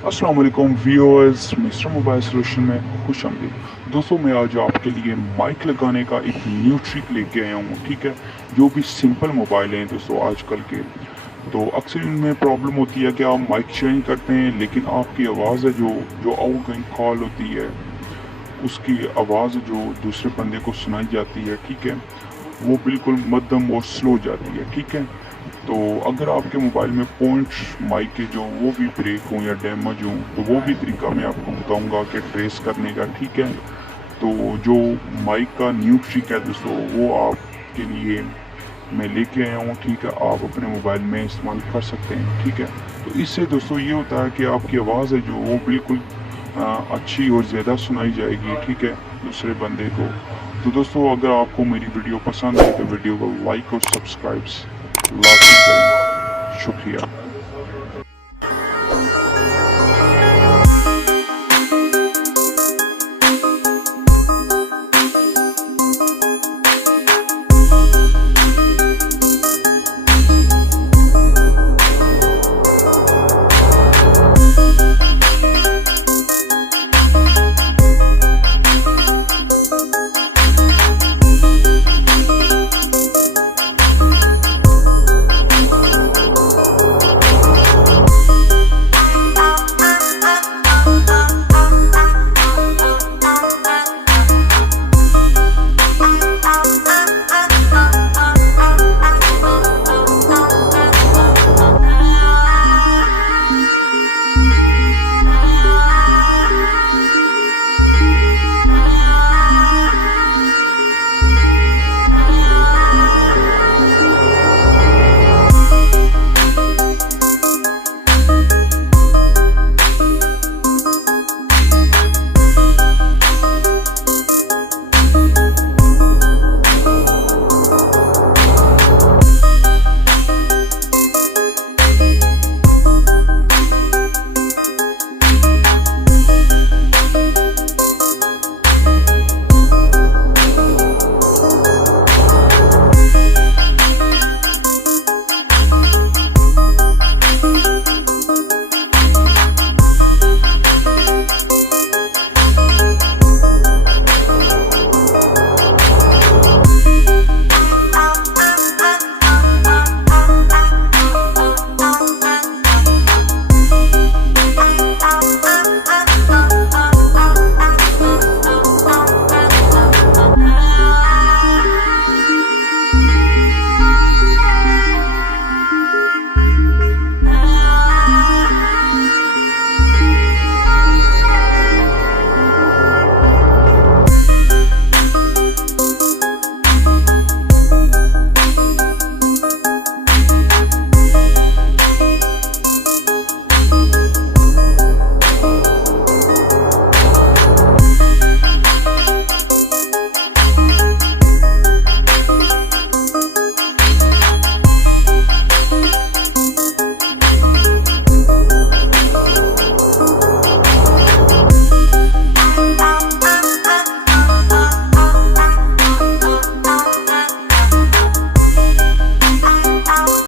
अस्सलाम वालेकुम viewers, mister mobile solution में खुश आमदीद। दोस्तों मैं आज आपके लिए माइक लगाने का एक न्यू ट्रिक लेके आया हूँ, ठीक है। जो भी सिंपल मोबाइल हैं दोस्तों आजकल के, तो अक्सर इनमें प्रॉब्लम होती है कि आप माइक चेंज करते हैं लेकिन आपकी आवाज़ है जो आउटगोइंग कॉल होती है उसकी आवाज़ जो दूसरे बंदे को सुनाई जाती है, ठीक है, वो बिल्कुल मध्यम और स्लो जाती है, ठीक है। तो अगर आपके मोबाइल में पॉइंट माइक के जो वो भी ब्रेक हों या डैमेज हों, तो वो भी तरीका मैं आपको बताऊंगा कि ट्रेस करने का, ठीक है। तो जो माइक का न्यू ट्रिक है दोस्तों, वो आपके लिए मैं लेके आया हूँ, ठीक है। आप अपने मोबाइल में इस्तेमाल कर सकते हैं, ठीक है। तो इससे दोस्तों ये होता है कि आपकी आवाज़ है जो वो बिल्कुल अच्छी और ज़्यादा सुनाई जाएगी, ठीक है, दूसरे बंदे को। तो दोस्तों अगर आपको मेरी वीडियो पसंद आई तो वीडियो को लाइक और सब्सक्राइब लाजमी करें। शुक्रिया।